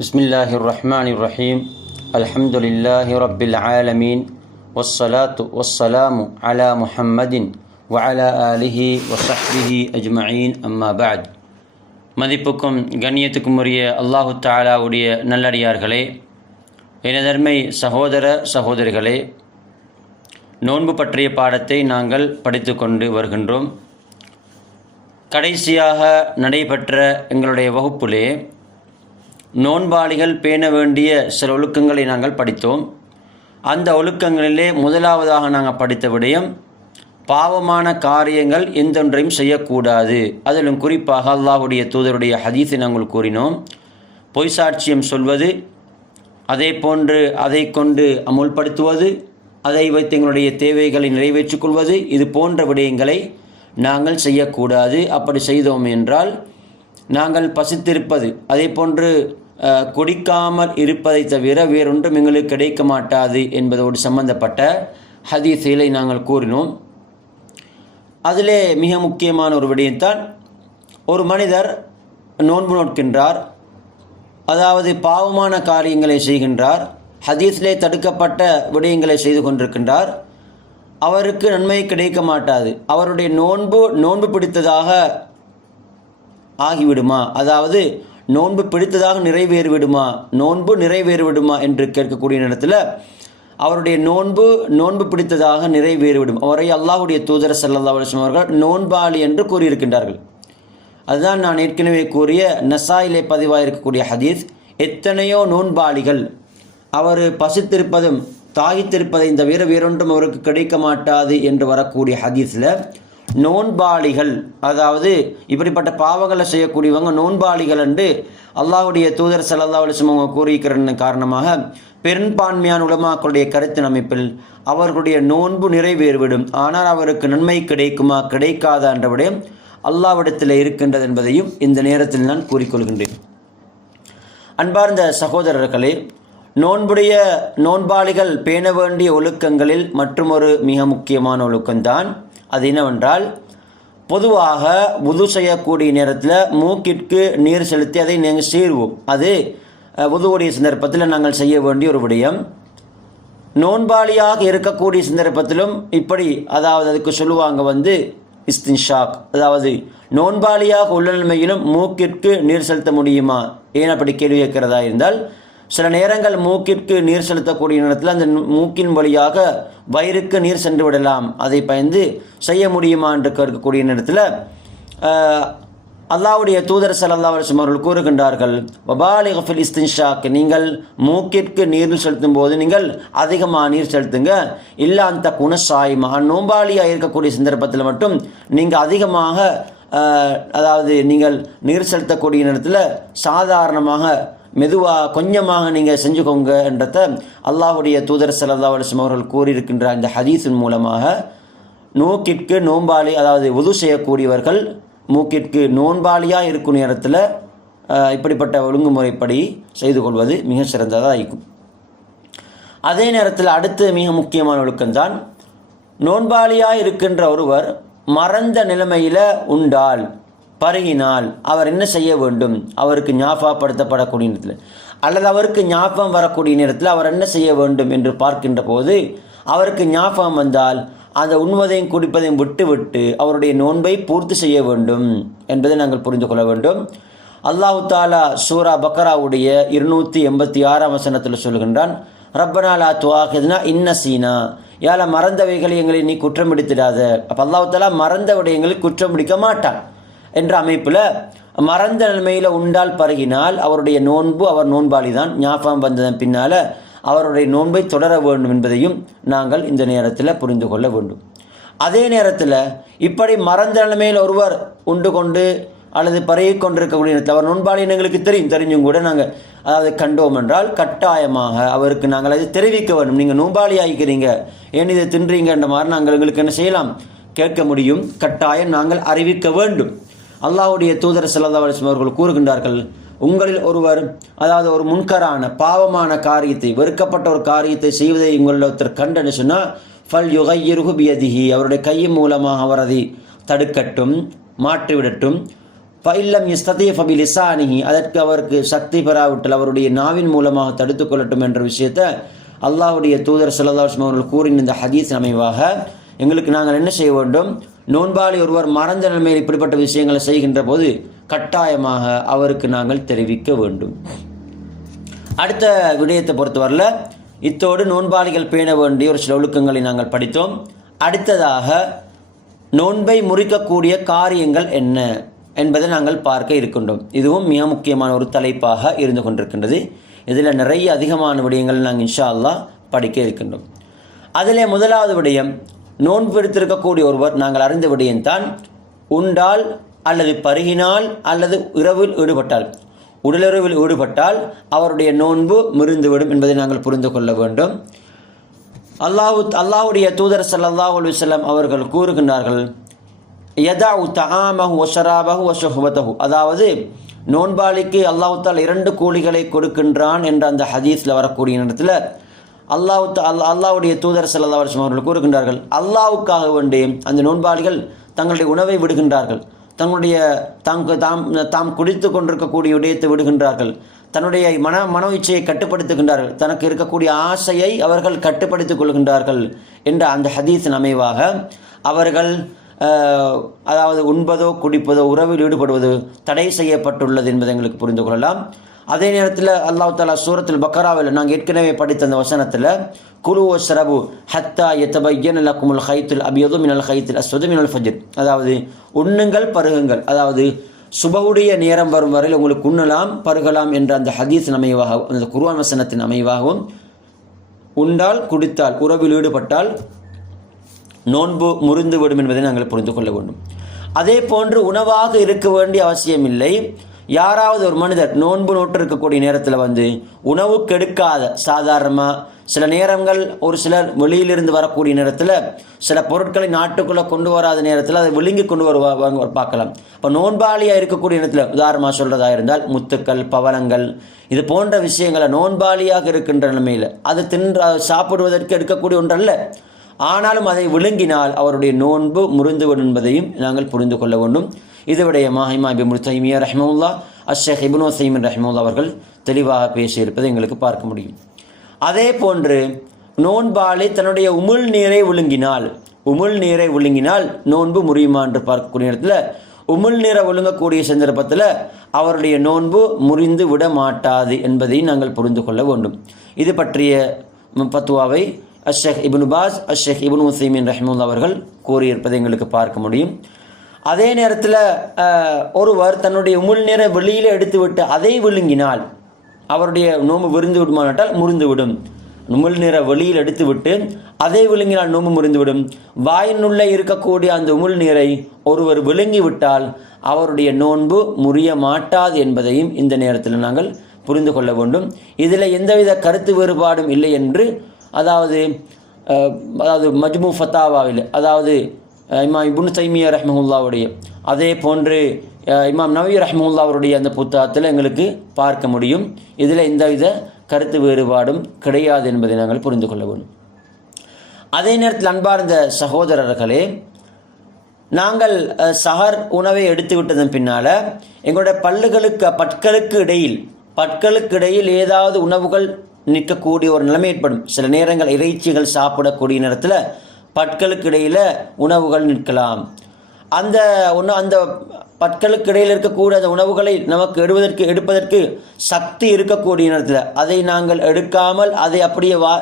பிஸ்மில்லாஹி ரஹ்மான் ரஹீம் அல்ஹம்துலில்லாஹி ரப்பில் ஆலமீன் வஸ்ஸலாத்து வஸ்ஸலாமு அலா முஹம்மதின் வஅலா ஆலிஹி வசஹ்பிஹி அஜ்மஈன் அம்மா பாத் மதிப்புக்கும் கண்ணியத்துக்கும் உரிய அல்லாஹு தாலாவுடைய நல்லடியார்களே எனதர்மை சகோதர சகோதரிகளே நோன்பு பற்றிய பாடத்தை நாங்கள் படித்து கொண்டு வருகின்றோம். கடைசியாக நடைபெற்ற எங்களுடைய வகுப்பிலே நோன்பாளிகள் பேண வேண்டிய சில ஒழுக்கங்களை நாங்கள் படித்தோம். அந்த ஒழுக்கங்களிலே முதலாவதாக நாங்கள் படித்த விடயம் பாவமான காரியங்கள் எந்தொன்றையும் செய்யக்கூடாது. அதிலும் குறிப்பாக அல்லாஹுடைய தூதருடைய ஹதீஸை நாங்கள் கூறினோம். பொய் சாட்சியம் சொல்வது அதே போன்று அதை கொண்டு அமுல்படுத்துவது அதை வைத்து எங்களுடைய தேவைகளை நிறைவேற்றிக் கொள்வது இது போன்ற விடயங்களை நாங்கள் செய்யக்கூடாது. அப்படி செய்தோம் என்றால் நாங்கள் பசித்திருப்பது அதே போன்று குடிக்காமல் இருப்பதை தவிர வேறொன்றும் எங்களுக்கு கிடைக்க மாட்டாது என்பதோடு சம்பந்தப்பட்ட ஹதீஸைகளை நாங்கள் கூறினோம். அதிலே மிக முக்கியமான ஒரு விடயம்தான் ஒரு மனிதர் நோன்பு நோட்கின்றார் அதாவது பாவமான காரியங்களை செய்கின்றார் ஹதீஸிலே தடுக்கப்பட்ட விடயங்களை செய்து கொண்டிருக்கின்றார். அவருக்கு நன்மை கிடைக்க மாட்டாது. அவருடைய நோன்பு நோன்பு பிடித்ததாக ஆகிவிடுமா? அதாவது நோன்பு பிடித்ததாக நிறைவேறிவிடுமா? நோன்பு நிறைவேறிவிடுமா? என்று கேட்கக்கூடிய நேரத்தில் அவருடைய நோன்பு நோன்பு பிடித்ததாக நிறைவேறிவிடும். அவரை அல்லாஹுடைய தூதர சல்லா அலுவலம் அவர்கள் நோன்பாளி என்று கூறியிருக்கின்றார்கள். அதுதான் நான் ஏற்கனவே கூறிய நசாயிலே பதிவாக இருக்கக்கூடிய ஹதீஸ். எத்தனையோ நோன்பாளிகள் அவர் பசித்திருப்பதும் தாகித்திருப்பதை தவிர வேறொன்றும் அவருக்கு கிடைக்க மாட்டாது என்று வரக்கூடிய ஹதீஸில் நோன்பாளிகள் அதாவது இப்படிப்பட்ட பாவங்களை செய்யக்கூடியவங்க நோன்பாளிகள் என்று அல்லாஹ்வுடைய தூதர் சல்லா அலிஸ்லம் அவங்க கூறியிருக்கிற காரணமாக பெரும்பான்மையான உலமாக்களுடைய கருத்தின் அமைப்பில் அவர்களுடைய நோன்பு நிறைவேறிவிடும். ஆனால் அவருக்கு நன்மை கிடைக்குமா கிடைக்காதா என்ற விடயம் அல்லாவிடத்தில் இருக்கின்றது என்பதையும் இந்த நேரத்தில் நான் கூறிக்கொள்கின்றேன். அன்பார்ந்த சகோதரர்களே நோன்புடைய நோன்பாளிகள் பேண வேண்டிய ஒழுக்கங்களில் மற்றுமொரு மிக முக்கியமான ஒழுக்கம்தான் அது என்னவென்றால் பொதுவாக உது செய்யக்கூடிய நேரத்தில் மூக்கிற்கு நீர் செலுத்தி அதை நாங்கள் சீர்வோம். அது உதுவுடைய சந்தர்ப்பத்தில் நாங்கள் செய்ய வேண்டிய ஒரு விடயம். நோன்பாளியாக இருக்கக்கூடிய சந்தர்ப்பத்திலும் இப்படி அதாவது அதுக்கு சொல்லுவாங்க வந்து இஸ்தின்ஷாக். அதாவது நோன்பாளியாக உள்ள நிலைமையிலும் மூக்கிற்கு நீர் செலுத்த முடியுமா? ஏன் அப்படி கேள்வி கேட்கிறதா இருந்தால் சில நேரங்கள் மூக்கிற்கு நீர் செலுத்தக்கூடிய நேரத்தில் அந்த மூக்கின் வழியாக வயிறுக்கு நீர் சென்று விடலாம். அதை பயந்து செய்ய முடியுமா என்று கேட்கக்கூடிய நேரத்தில் அல்லாவுடைய தூதர் ஸல்லல்லாஹு அவர்கள் கூறுகின்றார்கள் வபாலி ஹஃபில் இஸ்தின்ஷாக். நீங்கள் மூக்கிற்கு நீர் செலுத்தும் போது நீங்கள் அதிகமாக நீர் செலுத்துங்க. இல்லை அந்த குணசாயிமா நோம்பாளியாக இருக்கக்கூடிய சந்தர்ப்பத்தில் மட்டும் நீங்கள் அதிகமாக அதாவது நீங்கள் நீர் செலுத்தக்கூடிய நேரத்தில் சாதாரணமாக மெதுவாக கொஞ்சமாக நீங்கள் செஞ்சுக்கோங்க அல்லாஹுடைய தூதர் ஸல்லல்லாஹு அலைஹி அவர்கள் கூறியிருக்கின்ற அந்த ஹதீஸின் மூலமாக நோக்கிற்கு நோன்பாளி அதாவது உது செய்யக்கூடியவர்கள் மூக்கிற்கு நோன்பாளியாக இருக்கும் நேரத்தில் இப்படிப்பட்ட ஒழுங்குமுறைப்படி செய்து கொள்வது மிக சிறந்ததாக இருக்கும். அதே நேரத்தில் அடுத்து மிக முக்கியமான ஒழுக்கம்தான் நோன்பாளியாக இருக்கின்ற ஒருவர் மறந்த நிலைமையில் உண்டால். பருகினால் அவர் என்ன செய்ய வேண்டும்? அவருக்கு ஞாபகப்படுத்தப்படக்கூடிய நேரத்தில். அல்லது அவருக்கு ஞாபகம் வரக்கூடிய நேரத்தில் அவர் என்ன செய்ய வேண்டும் என்று பார்க்கின்ற போது அவருக்கு ஞாபகம் வந்தால் அந்த உண்வதையும் குடிப்பதையும் விட்டுவிட்டு அவருடைய நோன்பை பூர்த்தி செய்ய வேண்டும் என்பதை நாங்கள் புரிந்து கொள்ள வேண்டும். அல்லாஹு தாலா சூரா பக்கராவுடைய இருநூற்றி எண்பத்தி ஆறாம் வசனத்தில் சொல்கின்றான் ரப்பனாலா துவாகிதுனா இன்ன சீனா. யால மறந்தவைகளை எங்களை நீ குற்றம் பிடித்திடாத அப்போ அல்லாஹு தாலா மறந்த விடயங்களை குற்றம் பிடிக்க மாட்டான். என்ற அமைப்பில் மறந்த நிலைமையில் உண்டால் பருகினால் அவருடைய நோன்பு அவர் நோன்பாளி தான் ஞாபகம் வந்ததன் பின்னால் அவருடைய நோன்பை தொடர வேண்டும் என்பதையும் நாங்கள் இந்த நேரத்தில் புரிந்து கொள்ள வேண்டும். அதே நேரத்தில் இப்படி மறந்த நிலைமையில் ஒருவர் உண்டு கொண்டு அல்லது பரவி கொண்டிருக்கக்கூடிய நேரத்தில் அவர் நோன்பாளி எங்களுக்கு தெரியும். தெரிஞ்சும் கூட நாங்கள் அதாவது கண்டோம் என்றால் கட்டாயமாக அவருக்கு நாங்கள் அதை தெரிவிக்க வேண்டும். நீங்கள் நோன்பாளி ஆகிக்கிறீங்க ஏன் இதை தின்றீங்கன்ற மாதிரி நாங்கள் எங்களுக்கு என்ன செய்யலாம்? கேட்க முடியும். கட்டாயம் நாங்கள் அறிவிக்க வேண்டும். அல்லாஹுடைய தூதர் ஸல்லல்லாஹு அலைஹி அவர்கள் கூறுகின்றார்கள் உங்களில் ஒருவர் அதாவது ஒரு முன்கரான பாவமான காரியத்தை வெறுக்கப்பட்ட ஒரு காரியத்தை செய்வதை உங்களில் ஒருத்தர் கண்டன்னு சொன்னால் ஃபல் யுகையிருகு பியதிகி அவருடைய கையின் மூலமாக அவர் அதை தடுக்கட்டும் மாற்றிவிடட்டும். ஃபைல்லம் இஸ்ததீஃப பிலிசானிஹி அதற்கு அவருக்கு சக்தி பெறாவிட்டால் அவருடைய நாவின் மூலமாக தடுத்து கொள்ளட்டும் என்ற விஷயத்தை அல்லாஹுடைய தூதர் சல்லல்லாஹு அவர்கள் கூறின இந்த ஹதீஸ் அமைவாக எங்களுக்கு நாங்கள் என்ன செய்ய வேண்டும்? நோன்பாளி ஒருவர் மறந்த நிலைமையில் இப்படிப்பட்ட விஷயங்களை செய்கின்ற போது கட்டாயமாக அவருக்கு நாங்கள் தெரிவிக்க வேண்டும். அடுத்த விடயத்தை பொறுத்தவரையில் இத்தோடு நோன்பாளிகள் பேண வேண்டிய ஒரு சில ஒழுக்கங்களை நாங்கள் படித்தோம். அடுத்ததாக நோன்பை முறிக்கக்கூடிய காரியங்கள் என்ன என்பதை நாங்கள் பார்க்க இருக்கின்றோம். இதுவும் மிக முக்கியமான ஒரு தலைப்பாக இருந்து கொண்டிருக்கின்றது. இதில் நிறைய அதிகமான விடயங்கள் நாங்கள் இன்ஷா அல்லா படிக்க இருக்கின்றோம். அதிலே முதலாவது விடயம் நோன்பு எடுத்திருக்கக்கூடிய ஒருவர் நாங்கள் அறிந்த விடயம்தான் உண்டால் அல்லது பருகினால் அல்லது இரவில் ஈடுபட்டால் உடலுறவில் ஈடுபட்டால் அவருடைய நோன்பு முறிந்துவிடும் என்பதை நாங்கள் புரிந்து கொள்ள வேண்டும். அல்லாஹு அல்லாஹுடைய தூதர் சல்லாஹ் அலுவலம் அவர்கள் கூறுகின்றார்கள் யதாஉ தஆமஹு வஷராபஹு வஷஹ்வதஹு அதாவது நோன்பாளிக்கு அல்லாஹ் இரண்டு கூலிகளை கொடுக்கின்றான் என்ற அந்த ஹதீஸில் வரக்கூடிய நேரத்தில் அல்லாஹ் அல்லாவுடைய தூதர் ஸல்லல்லாஹு அலைஹி அவர்கள் கூறுகின்றார்கள் அல்லாவுக்காக வேண்டி அந்த நோன்பாளிகள் தங்களுடைய உணவை விடுகின்றார்கள். தங்களுடைய தாம் தாம் தாம் குடித்து கொண்டிருக்கக்கூடிய விடயத்தை விடுகின்றார்கள். தன்னுடைய மன மன இச்சையை கட்டுப்படுத்துகின்றார்கள். தனக்கு இருக்கக்கூடிய ஆசையை அவர்கள் கட்டுப்படுத்திக் கொள்கின்றார்கள் என்ற அந்த ஹதீஸின் அமைவாக அவர்கள் அதாவது உண்பதோ குடிப்பதோ உறவில் ஈடுபடுவது தடை செய்யப்பட்டுள்ளது என்பதை எங்களுக்கு புரிந்து கொள்ளலாம். அதே நேரத்தில் அல்லாஹ் தாலா சூரத்தில் பக்கராவில் நாங்கள் ஏற்கனவே படித்த அந்த வசனத்தில் குலு ஓ ஷரபு ஹத்தா எத்தபையன் லக்குமுல் ஹைத்துல் அபியது மினல் ஹைத்துல் அஸ்வது மினல் ஃபஜிர். அதாவது உண்ணுங்கள் பருகுங்கள். அதாவது சுபவுடைய நேரம் வரும் வரையில் உங்களுக்கு உண்ணலாம் பருகலாம் என்ற அந்த ஹதீஸின் அமைவாகவும் அந்த குர்ஆன் வசனத்தின் அமைவாகவும் உண்டால் குடித்தால் உறவில் ஈடுபட்டால் நோன்பு முறிந்துவிடும் என்பதை நாங்கள் புரிந்து கொள்ள வேண்டும். அதே போன்று உணவாக இருக்க வேண்டிய அவசியமில்லை. யாராவது ஒரு மனிதர் நோன்பு நோட்டு இருக்கக்கூடிய நேரத்தில் வந்து உணவு கெடுக்காத சாதாரணமாக சில நேரங்கள் ஒரு சிலர் வெளியிலிருந்து வரக்கூடிய நேரத்தில் சில பொருட்களை நாட்டுக்குள்ளே கொண்டு வராத நேரத்தில் அதை விழுங்கி கொண்டு வருவாங்க பார்க்கலாம். இப்போ நோன்பாளியாக இருக்கக்கூடிய நேரத்தில் உதாரணமாக சொல்கிறதா இருந்தால் முத்துக்கள் பவளங்கள் இது போன்ற விஷயங்களை நோன்பாளியாக இருக்கின்ற நிலைமையில் அது தின்ற சாப்பிடுவதற்கு எடுக்கக்கூடிய ஒன்றல்ல. ஆனாலும் அதை விழுங்கினால் அவருடைய நோன்பு முறிந்துவிடும் என்பதையும் நாங்கள் புரிந்து கொள்ள வேண்டும். இது விடயமாக இமா இபின் தைமியா ரஹ்மவுல்லா அஷேக் இபுன் சைமின் ரஹ்மவுல்லா அவர்கள் தெளிவாக பேசியிருப்பதை எங்களுக்கு பார்க்க முடியும். அதே போன்று நோன்பாளி தன்னுடைய உமிழ் நீரை ஒழுங்கினால் உமிழ் நீரை விழுங்கினால் நோன்பு முறியுமா என்று பார்க்கக்கூடிய நேரத்தில் உமிழ் நீரை ஒழுங்கக்கூடிய சந்தர்ப்பத்தில் அவருடைய நோன்பு முறிந்து விட மாட்டாது என்பதை நாங்கள் புரிந்து கொள்ள வேண்டும். இது பற்றிய பத்துவாவை அஷேக் இபுன் பாஸ் அஷேக் இபுன் உசைமின் ரஹ்மூல் அவர்கள் கூறியிருப்பதை எங்களுக்கு பார்க்க முடியும். அதே நேரத்தில் ஒருவர் தன்னுடைய உமிழ் நீரை வெளியில் எடுத்துவிட்டு அதை விழுங்கினால் அவருடைய நோம்பு விருந்து விடுமானாட்டால் முறிந்துவிடும். உமிழ் நிற வெளியில் எடுத்துவிட்டு அதை விழுங்கினால் நோம்பு முறிந்துவிடும். வாயினுள்ளே இருக்கக்கூடிய அந்த உமிழ் நீரை ஒருவர் விழுங்கிவிட்டால் அவருடைய நோன்பு முறிய மாட்டாது என்பதையும் இந்த நேரத்தில் நாங்கள் புரிந்து கொள்ள வேண்டும். இதில் எந்தவித கருத்து வேறுபாடும் இல்லை என்று அதாவது அதாவது மஜ்மு ஃபத்தாவாவில் அதாவது இமாம் இபுன் தைமியா ரஹ்மஹுல்லாவுடைய. அதே போன்று இமாம் நவி ரஹ்மஹுல்லா அவருடைய அந்த புத்தகத்தில் எங்களுக்கு பார்க்க முடியும். இதில் எந்தவித கருத்து வேறுபாடும் கிடையாது என்பதை நாங்கள் புரிந்து கொள்ள வேண்டும். அதே நேரத்தில் அன்பார்ந்த சகோதரர்களே நாங்கள் சஹர் உணவை எடுத்து விட்டதன் பின்னால் எங்களுடைய பல்லுகளுக்கு பற்களுக்கு இடையில் பற்களுக்கு இடையில் ஏதாவது உணவுகள் நிற்கக்கூடிய ஒரு நிலைமை ஏற்படும். சில நேரங்கள் இறைச்சிகள் சாப்பிடக்கூடிய நேரத்தில் பற்களுக்கு இடையில் உணவுகள் நிற்கலாம். அந்த உண அந்த பற்களுக்கு இடையில் இருக்கக்கூடிய அந்த உணவுகளை நமக்கு எடுவதற்கு எடுப்பதற்கு சக்தி இருக்கக்கூடிய நேரத்தில் அதை நாங்கள் எடுக்காமல் அதை அப்படியே வா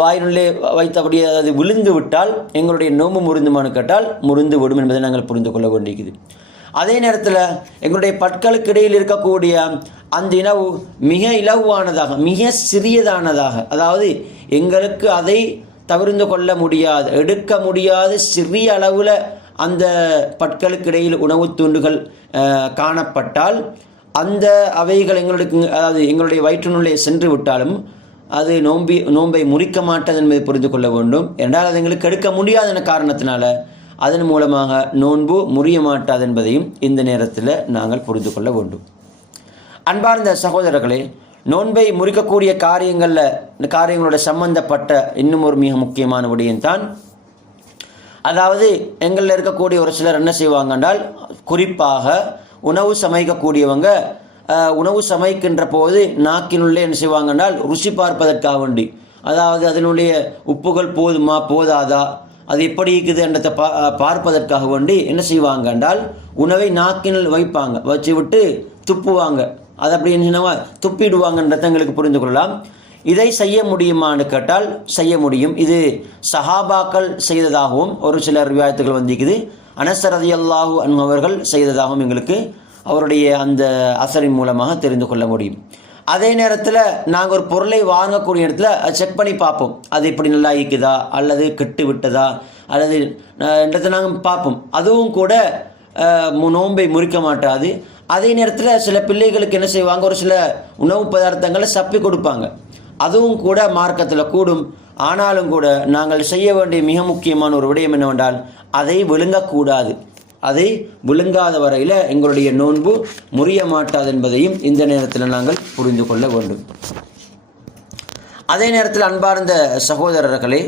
வாயினுள்ளே வைத்து அப்படியே அது விழுந்து விட்டால் எங்களுடைய நோம்பு முறிந்துமான்னு கேட்டால் முறிந்து விடும் என்பதை நாங்கள் புரிந்து கொள்ள வேண்டியது. அதே நேரத்தில் எங்களுடைய பற்களுக்கு இடையில் இருக்கக்கூடிய அந்த இனவு மிக இலவானதாக மிக சிறியதானதாக அதாவது எங்களுக்கு அதை தவிர்ந்து கொள்ள முடியாது. எடுக்க முடியாத. சிறிய அளவில் அந்த பற்களுக்கு இடையில் உணவுத் துண்டுகள் காணப்பட்டால் அந்த அவைகள் எங்களுக்கு அதாவது எங்களுடைய வயிற்றினுள்ளே சென்று விட்டாலும் அது நோம்பி நோன்பை முறிக்க மாட்டது என்பதை புரிந்து கொள்ள வேண்டும். என்றால் அது எங்களுக்கு எடுக்க முடியாத என்ற காரணத்தினால அதன் மூலமாக நோன்பு முறிய மாட்டாது என்பதையும் இந்த நேரத்தில் நாங்கள் புரிந்து கொள்ள வேண்டும். அன்பார்ந்த சகோதரர்களே நோன்பை முறிக்கக்கூடிய காரியங்களில் இந்த காரியங்களோட சம்பந்தப்பட்ட இன்னும் ஒரு மிக முக்கியமான விடயம்தான் அதாவது எங்களில் இருக்கக்கூடிய ஒரு சிலர் என்ன செய்வாங்க என்றால் குறிப்பாக உணவு சமைக்கக்கூடியவங்க உணவு சமைக்கின்ற போது நாக்கினுள்ளே என்ன செய்வாங்க என்றால் ருசி பார்ப்பதற்காக வேண்டி அதாவது அதனுடைய உப்புகள் போதுமா போதாதா அது எப்படி இருக்குது என்றதை பா பார்ப்பதற்காக வேண்டி என்ன செய்வாங்க என்றால் உணவை நாக்கினில் வைப்பாங்க வச்சு விட்டு துப்புவாங்க. அது அப்படி என்னவா துப்பிடுவாங்கன்றத எங்களுக்கு புரிந்து கொள்ளலாம். இதை செய்ய முடியுமான்னு கேட்டால் செய்ய முடியும். இது சஹாபாக்கள் செய்ததாகவும் ஒரு சில ரிவாயத்துகள் வந்திருக்குது. அனசரதி அல்லாஹூ அவர்கள் செய்ததாகவும் எங்களுக்கு அவருடைய அந்த அசரின் மூலமாக தெரிந்து கொள்ள முடியும். அதே நேரத்தில் நாங்கள் ஒரு பொருளை வாங்கக்கூடிய இடத்துல செக் பண்ணி பார்ப்போம். அது இப்படி நல்லா இருக்குதா? அல்லது கெட்டு விட்டதா? அல்லது என்றதை நாங்கள் பார்ப்போம். அதுவும் கூட நோன்பை முறிக்க மாட்டாது. அதே நேரத்தில் சில பிள்ளைகளுக்கு என்ன செய்வாங்க? ஒரு சில உணவு பதார்த்தங்களை சப்பி கொடுப்பாங்க. அதுவும் கூட மார்க்கத்தில் கூடும். ஆனாலும் கூட நாங்கள் செய்ய வேண்டிய மிக முக்கியமான ஒரு விடயம் என்னவென்றால் அதை விழுங்கக்கூடாது. அதை விழுங்காத வரையில் எங்களுடைய நோன்பு முறிய மாட்டாது என்பதையும் இந்த நேரத்தில் நாங்கள் புரிந்து கொள்ள வேண்டும். அதே நேரத்தில் அன்பார்ந்த சகோதரர்களே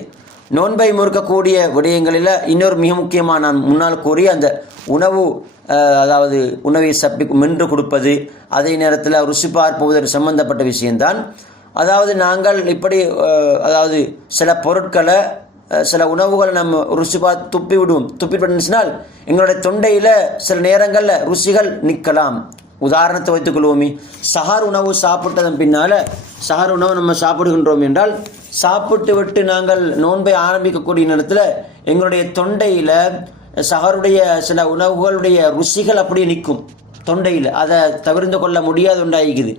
நோன்பை முறுக்கக்கூடிய விடயங்களில் இன்னொரு மிக முக்கியமான நான் முன்னால் கூறிய அந்த உணவு அதாவது உணவை சப்பி மென்று கொடுப்பது அதே நேரத்தில் ருசி பார்ப்பதற்கு சம்பந்தப்பட்ட விஷயம்தான். அதாவது நாங்கள் இப்படி அதாவது சில பொருட்களை சில உணவுகளை நம்ம ருசி பார்த்து துப்பி விடுவோம். துப்பி விட்டுச்சுனால் எங்களுடைய தொண்டையில் சில நேரங்களில் ருசிகள் நிற்கலாம். உதாரணத்தை வைத்துக்கொள்வோமே சஹார் உணவு சாப்பிட்டதன் பின்னால் சஹார் உணவு நம்ம சாப்பிடுகின்றோம் என்றால் சாப்பிட்டு விட்டு நாங்கள் நோன்பை ஆரம்பிக்கக்கூடிய நேரத்தில் எங்களுடைய தொண்டையில் சகருடைய சில உணவுகளுடைய ருசிகள் அப்படியே நிற்கும் தொண்டையில். அதை தவிர்த்து கொள்ள முடியாது ஒன்றாகிக்குது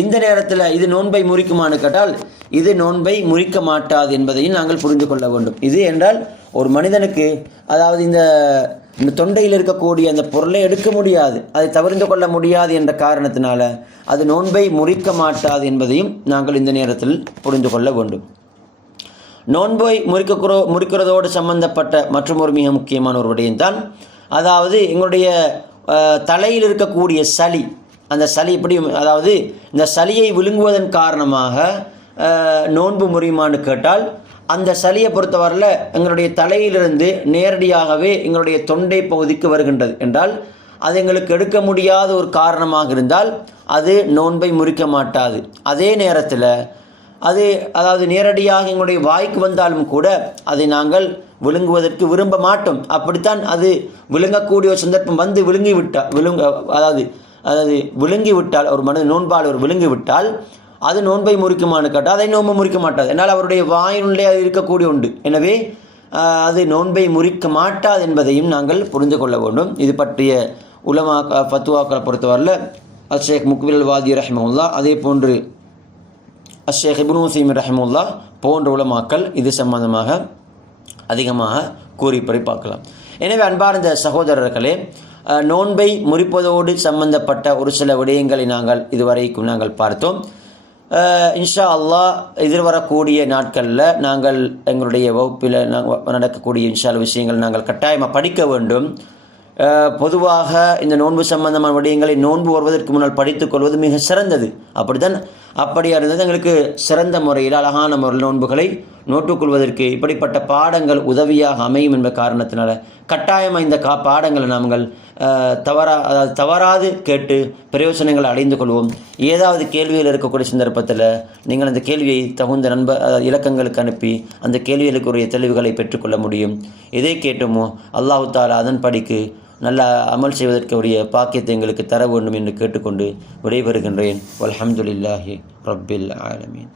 இந்த நேரத்தில் இது நோன்பை முறிக்குமான்னு கேட்டால் இது நோன்பை முறிக்க மாட்டாது என்பதையும் நாங்கள் புரிந்து கொள்ள வேண்டும். இது என்றால் ஒரு மனிதனுக்கு அதாவது இந்த இந்த தொண்டையில் இருக்கக்கூடிய அந்த பொருளை எடுக்க முடியாது. அதை தவிர்த்து கொள்ள முடியாது என்ற காரணத்தினால அது நோன்பை முறிக்க மாட்டாது என்பதையும் நாங்கள் இந்த நேரத்தில் புரிந்து கொள்ள வேண்டும். நோன்பை முறிக்கிறோ முறிக்கிறதோடு சம்பந்தப்பட்ட மற்றும் ஒரு மிக முக்கியமான ஒரு விடயம்தான் அதாவது எங்களுடைய தலையில் இருக்கக்கூடிய சளி. அந்த சளி எப்படி அதாவது இந்த சளியை விழுங்குவதன் காரணமாக நோன்பு முறியுமான்னு கேட்டால் அந்த சளியை பொறுத்தவரையில் எங்களுடைய தலையிலிருந்து நேரடியாகவே எங்களுடைய தொண்டை பகுதிக்கு வருகின்றது. என்றால் அது எங்களுக்கு எடுக்க முடியாத ஒரு காரணமாக இருந்தால் அது நோன்பை முறிக்க மாட்டாது. அதே நேரத்தில் அது அதாவது நேரடியாக எங்களுடைய வாய்க்கு வந்தாலும் கூட அதை நாங்கள் விழுங்குவதற்கு விரும்ப மாட்டோம். அப்படித்தான் அது விழுங்கக்கூடிய ஒரு சந்தர்ப்பம் வந்து விழுங்கி விட்டால் விழுங்க அதாவது அதாவது விழுங்கி விட்டால் ஒரு மனித நோன்பால் ஒரு விழுங்கி விட்டால் அது நோன்பை முறிக்குமான்னு கேட்டால் அதை நோன்பை முறிக்க மாட்டாது. என்னால் அவருடைய வாயினுள்ளே அது இருக்கக்கூடிய உண்டு. எனவே அது நோன்பை முறிக்க மாட்டாது என்பதையும் நாங்கள் புரிந்து கொள்ள வேண்டும். இது பற்றிய உலமா ஃபத்துவாக்களை பொறுத்தவரையில் அஷேக் முக்வில் வாதி ரஹ்மவுல்லா அதே போன்று அஷேக் இப்னு சீம் ரஹமுல்லா போன்ற உலமாக்கள் இது சம்பந்தமாக அதிகமாக கூறிப்படி பார்க்கலாம். எனவே அன்பார்ந்த சகோதரர்களே நோன்பை முறிப்பதோடு சம்பந்தப்பட்ட ஒரு சில விடயங்களை நாங்கள் இதுவரைக்கும் நாங்கள் பார்த்தோம். இன்ஷா அல்லாஹ் எதிர்வரக்கூடிய நாட்களில் நாங்கள் எங்களுடைய வகுப்பில் நாங்கள் நடக்கக்கூடிய இன்ஷா விஷயங்கள் நாங்கள் கட்டாயமாக படிக்க வேண்டும். பொதுவாக இந்த நோன்பு சம்பந்தமான விடயங்களை நோன்பு வருவதற்கு முன்னால் படித்துக்கொள்வது மிக சிறந்தது. அப்படித்தான் அப்படியா இருந்தது எங்களுக்கு சிறந்த முறையில் அழகான முறையில் நோன்புகளை நோட்டுக்கொள்வதற்கு இப்படிப்பட்ட பாடங்கள் உதவியாக அமையும் என்ற காரணத்தினால கட்டாயமாக இந்த கா பாடங்களை நாங்கள் தவறா அதாவது தவறாது கேட்டு பிரயோசனங்களை அடைந்து கொள்வோம். ஏதாவது கேள்வியில் இருக்கக்கூடிய சந்தர்ப்பத்தில் நீங்கள் அந்த கேள்வியை தகுந்த நண்ப அதாவது இலக்கங்களுக்கு அனுப்பி அந்த கேள்விகளுக்குரிய தெளிவுகளை பெற்றுக்கொள்ள முடியும். எதை கேட்டோமோ அல்லாஹு தாலா அதன்படிக்கு நல்ல அமல் செய்வதற்கு உரிய பாக்கியத்தை எங்களுக்கு தர வேண்டும் என்று கேட்டுக்கொண்டு விடைபெறுகின்றேன். அலமதுல்லாஹி ரப்பில் ஆலமீன்.